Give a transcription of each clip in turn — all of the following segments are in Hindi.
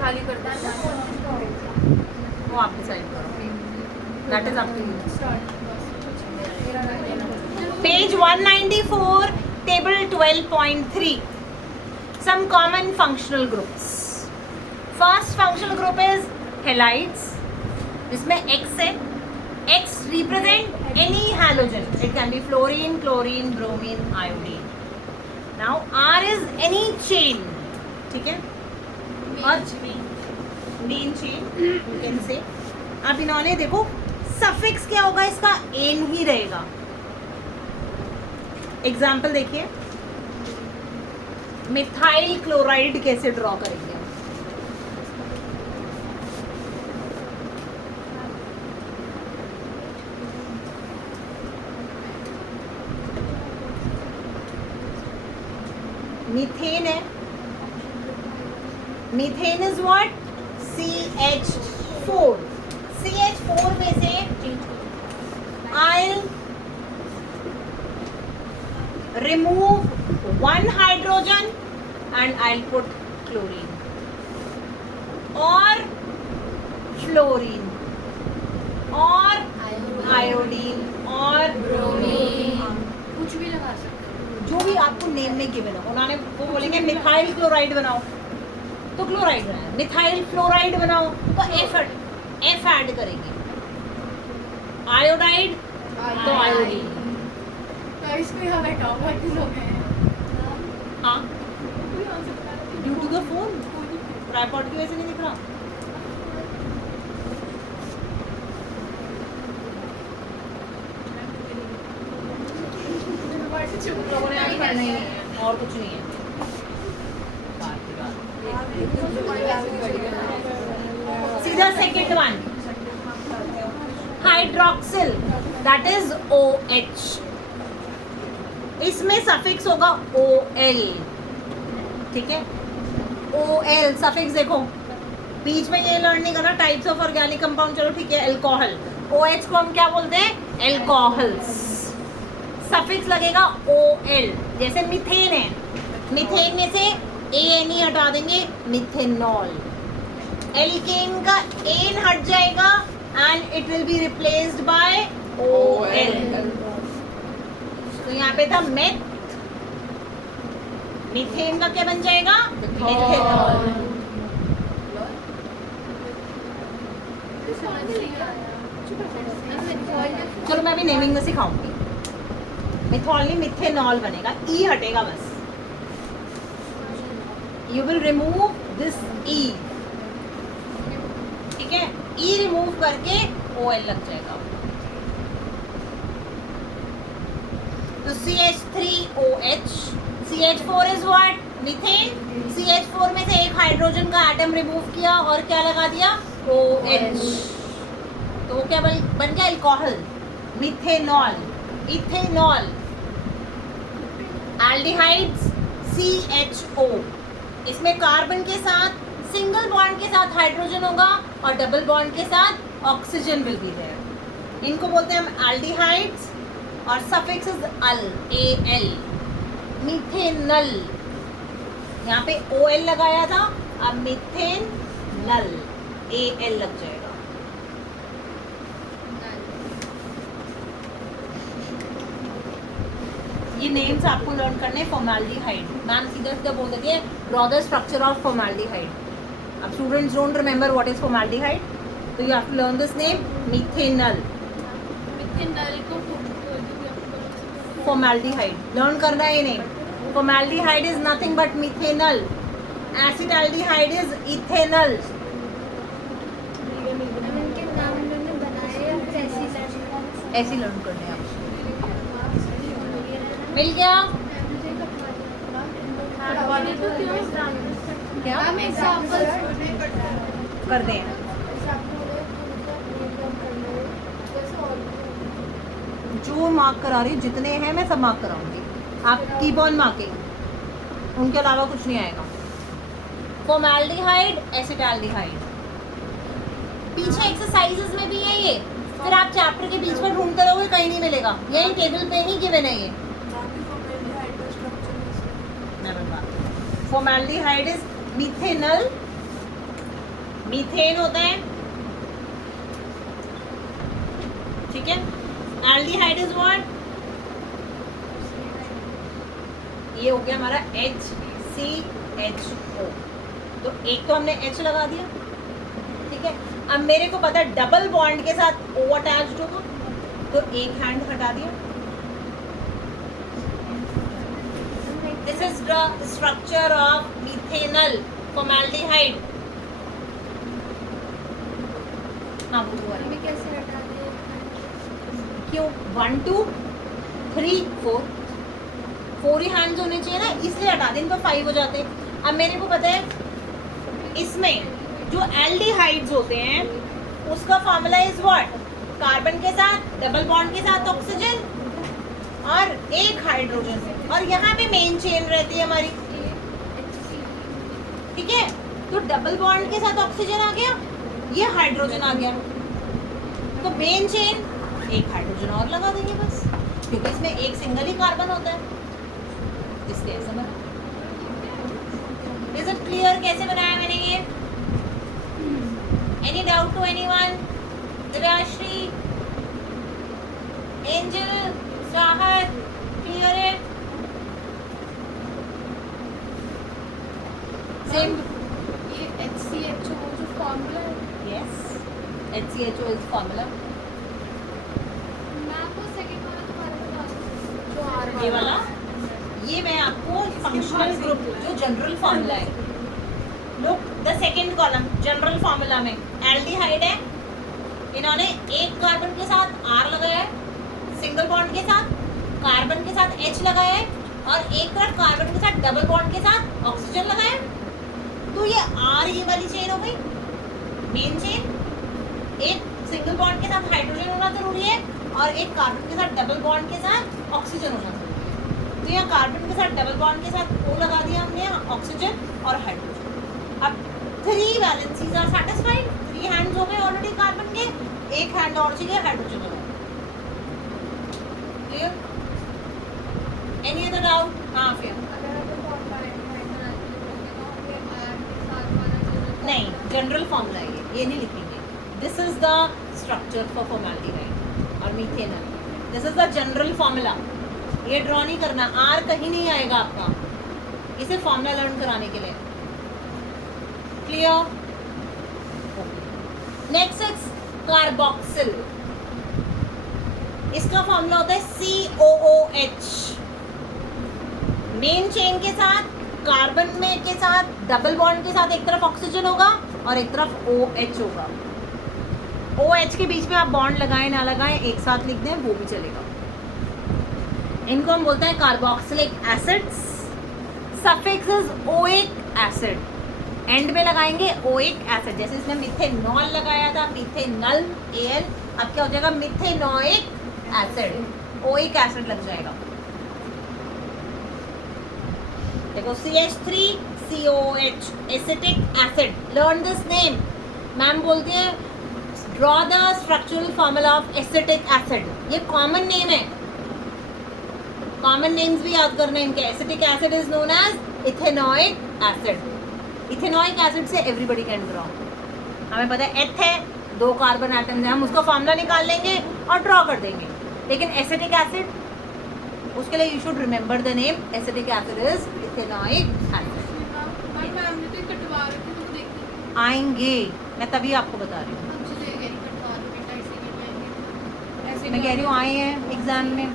खाली कर दो, वो आप डिसाइड करो, that is up to you. Page 194, table 12.3, some common functional groups. First functional group is halides, जिसमें X है. X represent any halogen. It can be fluorine, chlorine, bromine, iodine. Now R is any chain, ठीक है? और main chain you can say. अब इन्होंने देखो suffix क्या होगा इसका, एन ही रहेगा. एग्जाम्पल देखिए, मिथाइल क्लोराइड कैसे ड्रॉ करेंगे. मीथेन है, methane is what, CH4. CH4 में से I'll remove one hydrogen and I'll put chlorine or fluorine or iodine or bromine, कुछ भी लगा सकते जो भी आपको नेम में गिवन है. उन्होंने वो बोलेंगे मिथाइल क्लोराइड बनाओ तो क्लोराइड बनाए, मिथाइल फ्लोराइड बनाओ तो एफ ऐड करेंगे, आयोडाइड तो आयोडीन. इसको यहाँ बैठाओ, बाकी लोग हैं. हाँ, due to the phone tripod की वजह से नहीं दिख रहा. लोगों ने आज पढ़ना ही नहीं है और कुछ नहीं है. सीधा second one, hydroxyl, that is OH. इसमें सफिक्स होगा OL, ठीक है. OL सफिक्स देखो, बीच में ये लर्न नहीं करना. टाइप्स ऑफ ऑर्गेनिक कंपाउंड, चलो ठीक है. अल्कोहल, OH को हम क्या बोलते हैं, अल्कोहल्स. सफिक्स लगेगा OL. जैसे मीथेन है, मीथेन में से ANE हटा देंगे, मिथेनॉल. एल्केन का एन हट जाएगा and it will be replaced by OL. तो यहाँ पे था मेथ, मीथेन का क्या बन जाएगा, मिथेनॉल. चलो मैं अभी नेमिंग में सिखाऊंगी. मिथॉल नहीं, मिथेनॉल बनेगा, ई हटेगा बस. यू विल रिमूव दिस ई, ठीक है. ई रिमूव करके OL लग जाएगा. तो CH3OH, CH4 is what, methane. CH4 में से एक हाइड्रोजन का एटम रिमूव किया और क्या लगा दिया, OH. तो वो क्या बन गया, alcohol, methanol, ethanol. Aldehydes CHO, इसमें कार्बन के साथ सिंगल बॉन्ड के साथ हाइड्रोजन होगा और डबल बॉन्ड के साथ ऑक्सीजन विल बी देयर. इनको बोलते हैं हम एल्डिहाइड्स और suffix is all, AL. Methanal, यहाँ पे OL लगाया था, अब मिथेनल AL लग जाएगा. ये नेम्स आपको लर्न करने. फॉर्मल्डिहाइड, मैम सीधा सीधा बोल देती है, draw the structure of formaldehyde. अब students don't remember what is formaldehyde, तो you have to learn this name, methanal. Methanol को फॉर्मल्डिहाइड लर्न करना है नहीं. Formaldehyde is nothing but methanal. Acetaldehyde is ethanal. उनके नाम उन्होंने बनाए या फिर ऐसे लर्न करने हैं. मिल गया क्या, हम एग्जांपल कर दें. जो मार्क करा रही हूँ, जितने हैं मैं सब मार्क कराऊंगी. आप कीप ऑन मार्किंग, उनके अलावा कुछ नहीं आएगा. Formaldehyde, acetaldehyde. पीछे एक्सरसाइजेस में भी है ये, फिर आप चैप्टर के बीच में ढूंढते रहोगे, कहीं नहीं मिलेगा. यही टेबल पे ही गिवन है ये. फॉर्मल्डिहाइड इज मिथेनल मीथेन होता है, ठीक है। एल्डिहाइड इज व्हाट, ये हो गया हमारा HCHO। तो एक तो हमने H लगा दिया, ठीक है। अब मेरे को पता है डबल बॉन्ड के साथ O अटैच्ड होगा, तो एक हैंड हटा दिया। This is the structure of methanal formaldehyde. हाँ वो वाली हमें कैसे हटा दें? क्यों 1 2 3 4 ही हैंड्स होने चाहिए ना, इसलिए हटा दें, इनको 5 हो जाते हैं। अब मेरे को पता है इसमें जो एल्डिहाइड्स होते हैं उसका फॉर्मूला इज व्हाट, कार्बन के साथ डबल बॉन्ड के साथ ऑक्सीजन और एक हाइड्रोजन, और यहाँ पे मेन चेन रहती है हमारी, ठीक है। तो डबल बॉन्ड के साथ ऑक्सीजन आ गया, ये हाइड्रोजन आ गया, तो मेन चेन एक हाइड्रोजन और लगा देंगे बस, क्योंकि इसमें एक सिंगल ही कार्बन होता है, इसलिए ऐसा बना। इज इट क्लियर कैसे बनाया मैंने ये? Any doubt to anyone? Divyashree, Angel, Chahat, clear है? सेम ये HCHO जो फॉर्मूला है, यस, HCHO इज फॉर्मूला। मैं आपको सेकंड वाला दोबारा बता दूं, जो R ये वाला, ये मैं आपको फंक्शनल ग्रुप जो जनरल फार्मूला है, look the second column general formula में एल्डिहाइड है, इन्होंने एक कार्बन के साथ R लगाया है, सिंगल बॉन्ड के साथ कार्बन के साथ H लगाया है, और एक तरफ कार्बन के साथ डबल बॉन्ड के साथ ऑक्सीजन लगाया है। तो ये R ये वाली चेन हो गई मेन चेन, एक सिंगल बॉन्ड के साथ हाइड्रोजन होना जरूरी है और एक कार्बन के साथ डबल बॉन्ड के साथ ऑक्सीजन होना जरूरी है। तो यहाँ कार्बन के साथ डबल बॉन्ड के साथ O लगा दिया हमने, ऑक्सीजन और हाइड्रोजन। अब 3 वैलेंसीज आर सैटिस्फाइड, 3 हैंड्स हो गए ऑलरेडी कार्बन के, एक हैंड और चाहिए हाइड्रोजन का। क्लियर? Any other doubt? हाँ फिर अगर आपको फॉर्मूला R के साथ वाला जो नहीं, जनरल फॉर्मूला है ये नहीं लिखेंगे। This is the structure for formaldehyde और methanal, this is the general formula. ये ड्रॉ नहीं करना, R कहीं नहीं आएगा आपका, इसे फॉर्मूला लर्न कराने के लिए। क्लियर? नेक्स्ट इज कार्बोक्सिल, इसका फॉर्मूला होता है COOH। मेन चेन के साथ कार्बन में के साथ डबल बॉन्ड के साथ एक तरफ ऑक्सीजन होगा और एक तरफ OH होगा। OH के बीच में आप बॉन्ड लगाएं ना लगाएं, एक साथ लिख दें वो भी चलेगा। इनको हम बोलते हैं carboxylic acids. Suffix is oic acid, and में लगाएंगे ओइक एसिड, जैसे इसमें मिथेनॉल लगाया था, मिथेनल AL, अब क्या हो जाएगा मिथेनोइक एसिड, ओइक एसिड लग जाएगा। देखो CH3COOH acetic acid, learn this name. Ma'am बोलती है draw the structural formula of acetic acid, ये कॉमन नेम है, कॉमन नेम्स भी याद करना है इनके। Acetic acid is known as ethanoic acid. Ethanoic acid से एवरीबडी कैन ड्रॉ, हमें पता है एथ है, 2 कार्बन एटम्स हैं, हम उसका फॉर्मूला निकाल लेंगे और ड्रॉ कर देंगे। लेकिन एसिटिक एसिड, उसके लिए you should remember the name, acetic acid is ethanoic acid. Ma'am ने तो कटवा रखी तो देखते आएंगे, मैं तभी आपको बता रही हूँ, अच्छे से गहरी कटवा रखी ऐसे नहीं आएंगे, ऐसे मैं कह रही हूँ आए हैं एग्जाम में,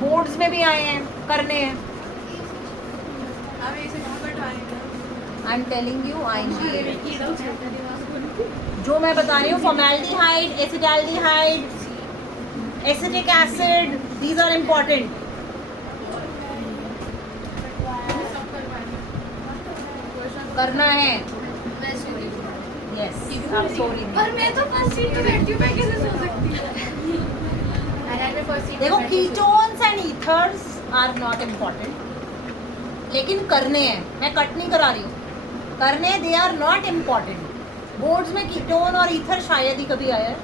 बोर्ड्स में भी आए हैं, करने हैं। अब ऐसे कहाँ कटवाएंगे? आई एम टेलिंग यू आएंगे। जो मैं बता रही हूँ formaldehyde, acetaldehyde, acetic acid, these are important. करना है, यस, आप सो रही पर मैं तो फर्स्ट सीट पे बैठी हूँ, मैं कैसे सो सकती हूँ? देखो ketones and ethers are not important, लेकिन करने हैं, मैं कट नहीं करा रही हूँ, करने, they are not important. Boards में कीटोन और ईथर शायद ही कभी आया है,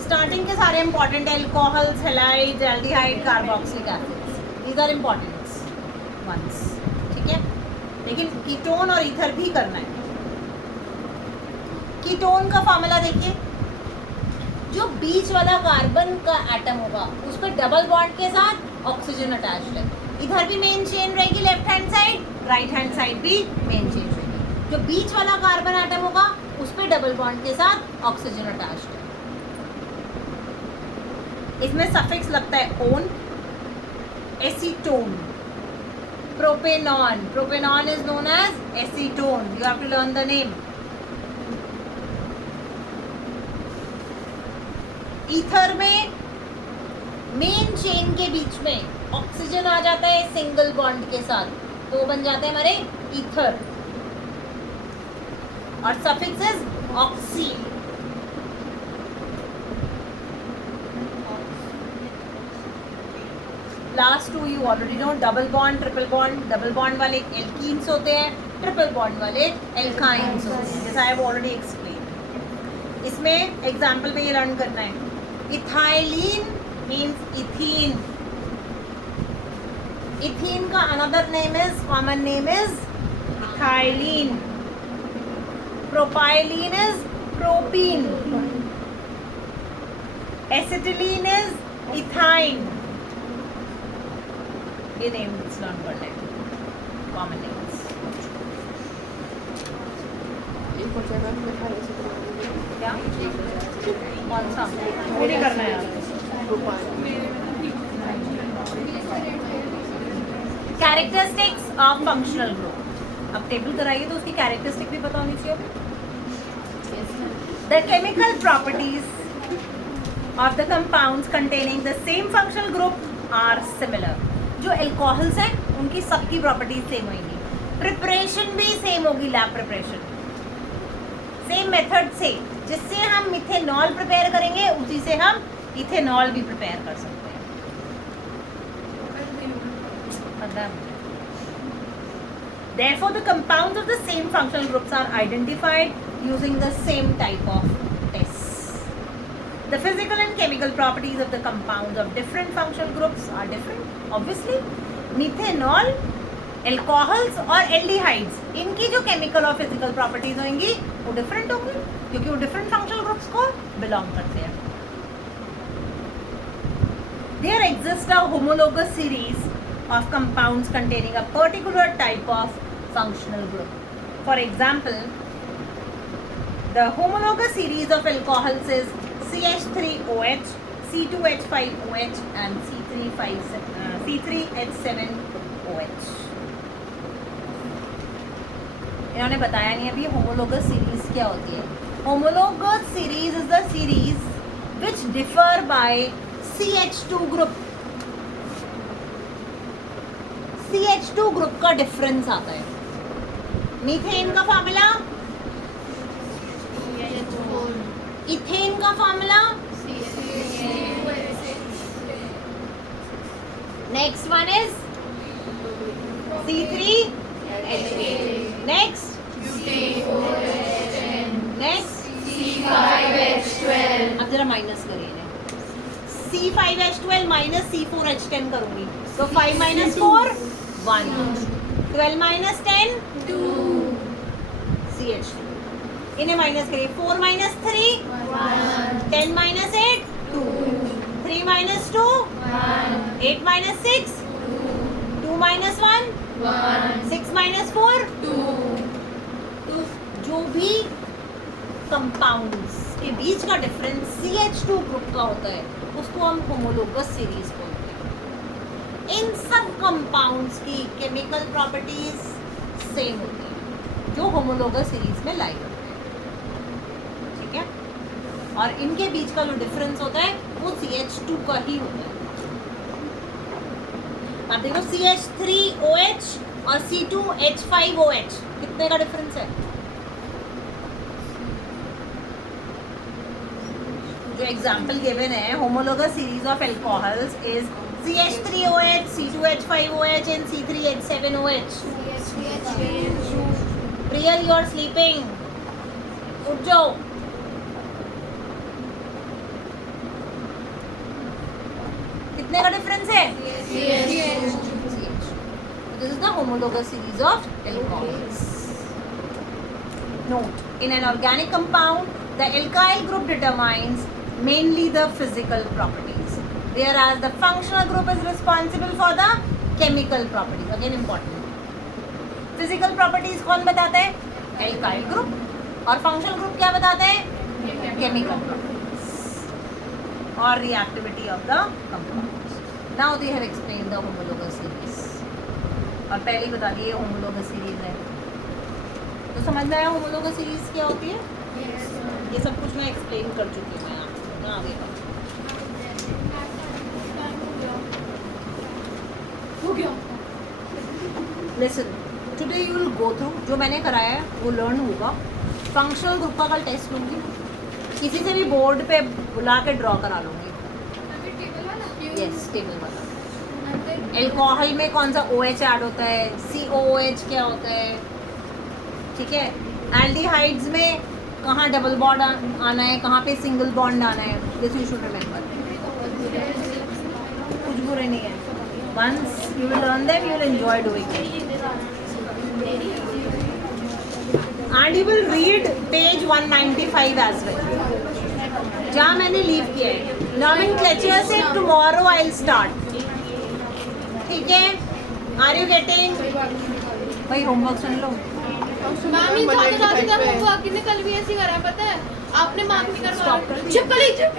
स्टार्टिंग के सारे important, alcohols, halides, aldehyde, carboxylic acids, these are important ones, ठीक है। लेकिन कीटोन और ईथर भी करना है। कीटोन का फॉर्मूला देखिए, जो बीच वाला कार्बन का एटम होगा उस पर डबल बॉन्ड के साथ ऑक्सीजन अटैच्ड है, इधर भी मेन चेन रहेगी left hand side, right hand side भी मेन चेन रहेगी। जो बीच वाला कार्बन एटम होगा उस पर डबल बॉन्ड के साथ ऑक्सीजन अटैच्ड है। इसमें सफिक्स लगता है one, acetone, propanone, propanone is known as acetone, you have to learn the name. Ether में मेन चेन के बीच में ऑक्सीजन आ जाता है सिंगल बॉन्ड के साथ, तो वो बन जाते हैं हमारे ईथर, और suffix is oxy. Last two you already know, double bond, triple bond. Double bond वाले एल्कीन्स होते हैं, ट्रिपल बॉन्ड वाले एल्काइंस होते हैं, जैसा आई हैव ऑलरेडी एक्सप्लेन। इसमें एग्जांपल में ये लर्न करना है, इथाइलिन मीन्स इथीन, इथीन का another name is, common name is ethylene. Propylene is propene, acetylene is ethyne. ये नेम लर्न करना है, कॉमन नेम्स। क्या कौन सा पूरी करना है यार? Characteristics of functional group. अब टेबल कराइए तो उसकी कैरेक्टरिस्टिक भी पता होनी चाहिए। The chemical properties of the compounds containing the same functional group are similar. जो एल्कोहल्स हैं उनकी सबकी प्रॉपर्टीज सेम होंगी, प्रिपरेशन भी सेम होगी, लैब प्रिपरेशन सेम मेथड से, जिससे हम मिथेनॉल प्रिपेयर करेंगे उसी से हम इथेनॉल भी प्रिपेयर कर सकते हैं। Therefore, the compounds of the same functional groups are identified using the same type of tests. The physical and chemical properties of the compounds of different functional groups are different. Obviously, methanol, alcohols और aldehydes, इनकी जो chemical और physical properties होंगी वो different होंगी, क्योंकि वो different functional groups को belong करते हैं. There exists a homologous series of compounds containing a particular type of functional group. For example, the homologous series of alcohols is CH3OH, C2H5OH and C3H7OH. इन्होंने बताया नहीं अभी homologous series क्या होती है. Homologous series is the series which differ by CH2 group. CH2 group का डिफरेंस आता है. मीथेन का फॉर्मूला, इथेन का formula, next one is C3H8, next C5H12. अब जरा माइनस करिए, C5H12 माइनस C4H10 करूंगी तो 5 minus 4 1, 12 minus 10 2, CH2. इन्हें माइनस करिए, 4 minus 3 1, 10 minus 8 2, 3 minus 2 1, 8 minus 6 2 minus 1 6 minus 4 2. तो जो भी कंपाउंड्स के बीच का डिफरेंस CH2 ग्रुप का होता है उसको हम होमोलोगस सीरीज बोलते हैं. इन सब कंपाउंड्स की केमिकल प्रॉपर्टीज सेम होती हैं जो होमोलोगस सीरीज में लाई करते हैं, ठीक है. और इनके बीच का जो डिफरेंस होता है वो CH2 का ही होता है. आप देखो CH3OH और C2H5OH कितने का डिफरेंस है. जो एग्जाम्पल गिवन है, homologous series of alcohols is CH3OH, C2H5OH and C3H7OH. Priyal, you are sleeping. उठ जाओ. कितने का डिफरेंस है? This is the homologous series of alcohols. Note, in an organic compound, the alkyl group determines mainly the physical properties, whereas the functional group is responsible for the chemical properties. Again important. Physical properties कौन बताते हैं? Alkyl group. और functional group क्या बताते हैं? Chemical properties. Or reactivity of the compounds. Now they have explained the homologous series. और पहले ही बता दिए homologous series है. तो समझ में आया होमोलोगस सीरीज क्या होती है? ये सब कुछ मैं एक्सप्लेन कर चुकी हूँ आपको ना आगे का. हो गया. Listen, today you will go through जो मैंने कराया है वो लर्न होगा. फंक्शनल ग्रुप का कल टेस्ट लूँगी, किसी से भी बोर्ड पे बुला के ड्रॉ करा लूँगी. अभी टेबल वाला. यस, टेबल वाला. एल्कोहल में कौन सा OH ऐड होता है, COOH क्या होता है, ठीक है. एल्डिहाइड्स में कहाँ डबल बॉन्ड आना है, कहाँ पे सिंगल बॉन्ड आना है. This you should remember. कुछ बुरे नहीं है. Once you will learn them you will enjoy doing it. And you will read page 195 as well, जहाँ मैंने लीव किया है. नॉमेनक्लेचर से टुमारो आई विल स्टार्ट. ठीक है, आर यू गेटिंग? भाई होमवर्क सुन लो. मैम ये जाते जाते तक होमवर्क कितने कल भी ऐसे करा है पता है आपने? मार्क नहीं करवा. Stop कर. चुप कली चुप.